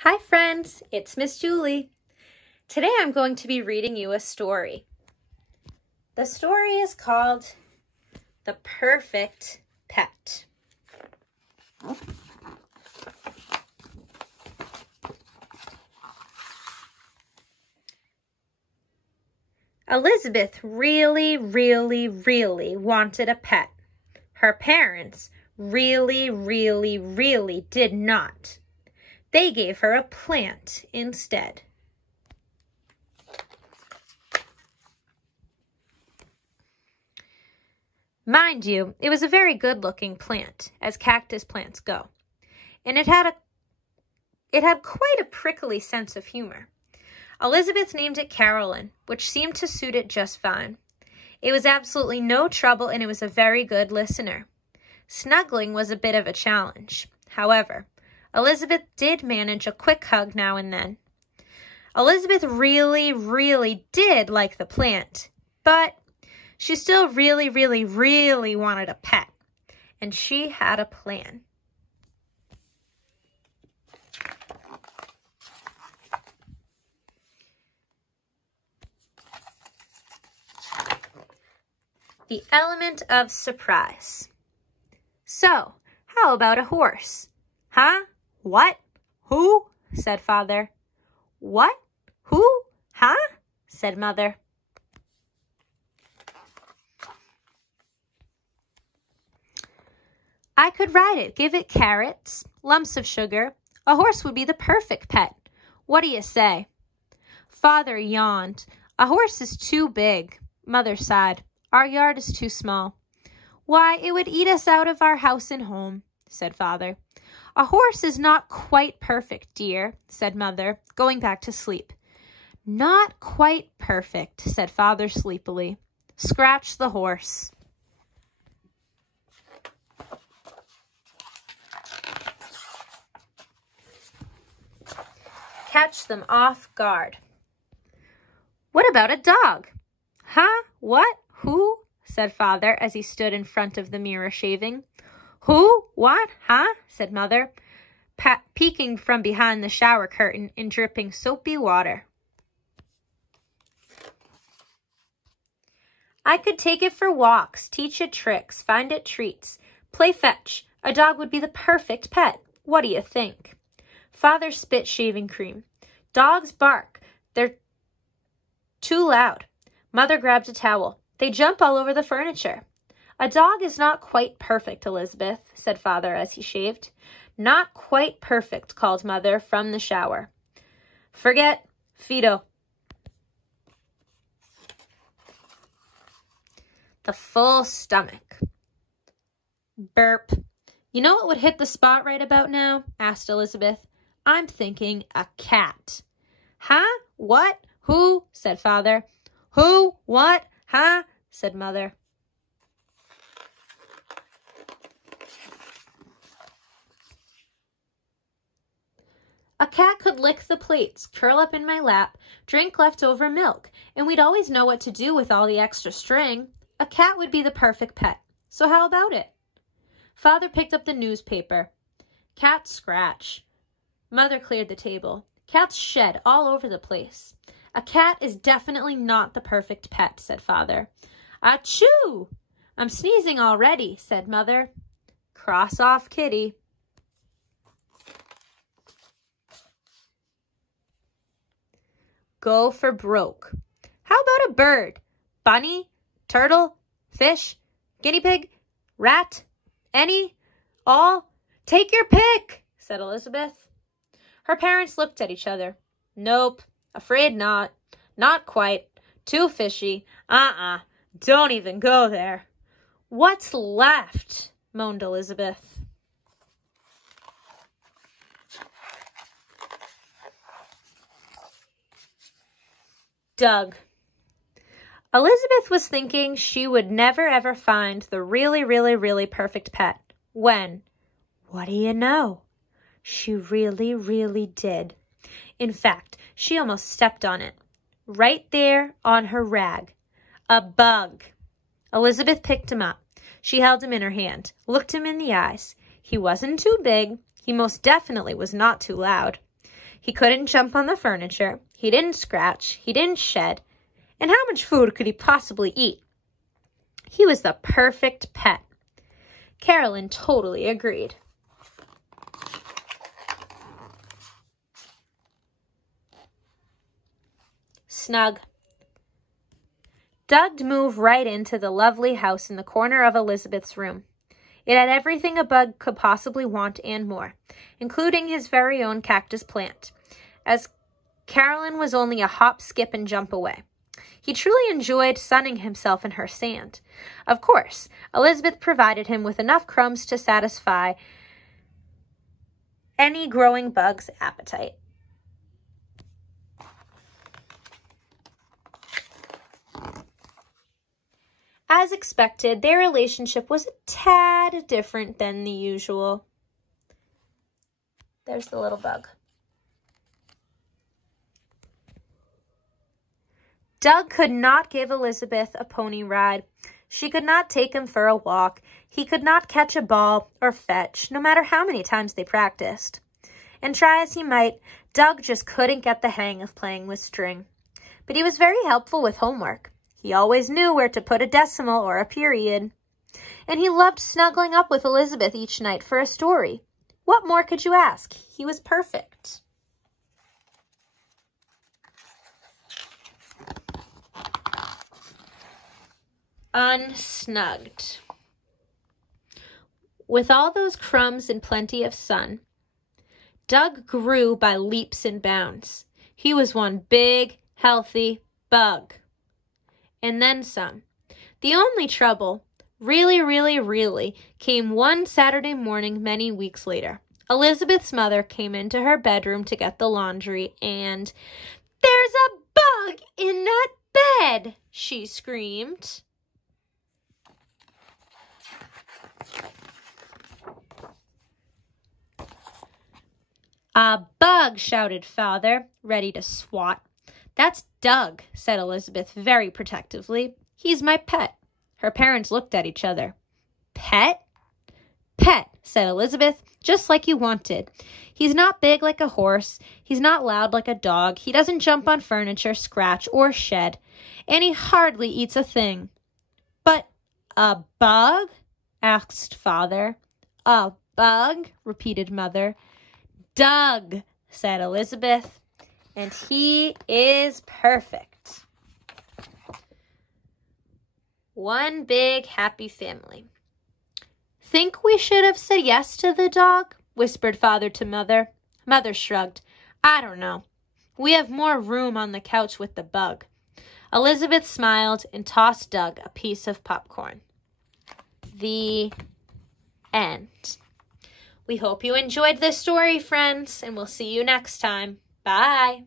Hi friends, it's Miss Julie. Today I'm going to be reading you a story. The story is called The Perfect Pet. Elizabeth really wanted a pet. Her parents really did not. They gave her a plant instead. Mind you, it was a very good-looking plant, as cactus plants go, and it had quite a prickly sense of humor. Elizabeth named it Carolyn, which seemed to suit it just fine. It was absolutely no trouble, and it was a very good listener. Snuggling was a bit of a challenge. However, Elizabeth did manage a quick hug now and then. Elizabeth really did like the plant, but she still really wanted a pet, and she had a plan. The element of surprise. So, how about a horse? Huh? What? Who? Said Father. What? Who? Huh? Said Mother. I could ride it, give it carrots, lumps of sugar. A horse would be the perfect pet. What do you say? Father yawned. A horse is too big. Mother sighed. Our yard is too small. Why, it would eat us out of our house and home, said Father. A horse is not quite perfect, dear, said Mother, going back to sleep. Not quite perfect, said Father sleepily. Scratch the horse. Catch them off guard. What about a dog? Huh? What? Who? Said Father as he stood in front of the mirror shaving. Who? What? Huh? Said Mother, peeking from behind the shower curtain in dripping soapy water. I could take it for walks, teach it tricks, find it treats, play fetch. A dog would be the perfect pet. What do you think? Father spit shaving cream. Dogs bark. They're too loud. Mother grabbed a towel. They jump all over the furniture. A dog is not quite perfect, Elizabeth, said Father as he shaved. Not quite perfect, called Mother from the shower. Forget Fido. The full stomach. Burp. You know what would hit the spot right about now? Asked Elizabeth. I'm thinking a cat. Huh? What? Who? Said Father. Who? What? Huh? Said Mother. A cat could lick the plates, curl up in my lap, drink leftover milk, and we'd always know what to do with all the extra string. A cat would be the perfect pet. So how about it? Father picked up the newspaper. Cat scratch. Mother cleared the table. Cats shed all over the place. A cat is definitely not the perfect pet, said Father. Achoo! I'm sneezing already, said Mother. Cross off kitty. Go for broke. How about a bird? Bunny? Turtle? Fish? Guinea pig? Rat? Any? All? Take your pick, said Elizabeth. Her parents looked at each other. Nope, afraid not. Not quite. Too fishy. Don't even go there. What's left? Moaned Elizabeth. Doug. Elizabeth was thinking she would never ever find the really perfect pet when, what do you know? She really did. In fact, she almost stepped on it. Right there on her rag. A bug. Elizabeth picked him up. She held him in her hand, looked him in the eyes. He wasn't too big. He most definitely was not too loud. He couldn't jump on the furniture. He didn't scratch. He didn't shed. And how much food could he possibly eat? He was the perfect pet. Carolyn totally agreed. Snug. Doug moved right into the lovely house in the corner of Elizabeth's room. It had everything a bug could possibly want and more, including his very own cactus plant, as Carolyn was only a hop, skip, and jump away. He truly enjoyed sunning himself in her sand. Of course, Elizabeth provided him with enough crumbs to satisfy any growing bug's appetite. As expected, their relationship was a tad different than the usual. There's the little bug. Doug could not give Elizabeth a pony ride. She could not take him for a walk. He could not catch a ball or fetch, no matter how many times they practiced. And try as he might, Doug just couldn't get the hang of playing with string. But he was very helpful with homework. He always knew where to put a decimal or a period. And he loved snuggling up with Elizabeth each night for a story. What more could you ask? He was perfect. Unsnugged. With all those crumbs and plenty of sun, Doug grew by leaps and bounds. He was one big, healthy bug. And then some. The only trouble, really, came one Saturday morning many weeks later. Elizabeth's mother came into her bedroom to get the laundry, and "There's a bug in that bed!" she screamed. "A bug!" shouted Father, ready to swat. "That's Doug," said Elizabeth very protectively. "He's my pet." Her parents looked at each other. "Pet?" "Pet," said Elizabeth, "just like you wanted. He's not big like a horse. He's not loud like a dog. He doesn't jump on furniture, scratch, or shed. And he hardly eats a thing." "But a bug?" asked Father. "A bug?" repeated Mother. "Doug," said Elizabeth. "And he is perfect." One big happy family. "Think we should have said yes to the dog?" whispered Father to Mother. Mother shrugged. "I don't know. We have more room on the couch with the bug." Elizabeth smiled and tossed Doug a piece of popcorn. The end. We hope you enjoyed this story, friends, and we'll see you next time. Bye.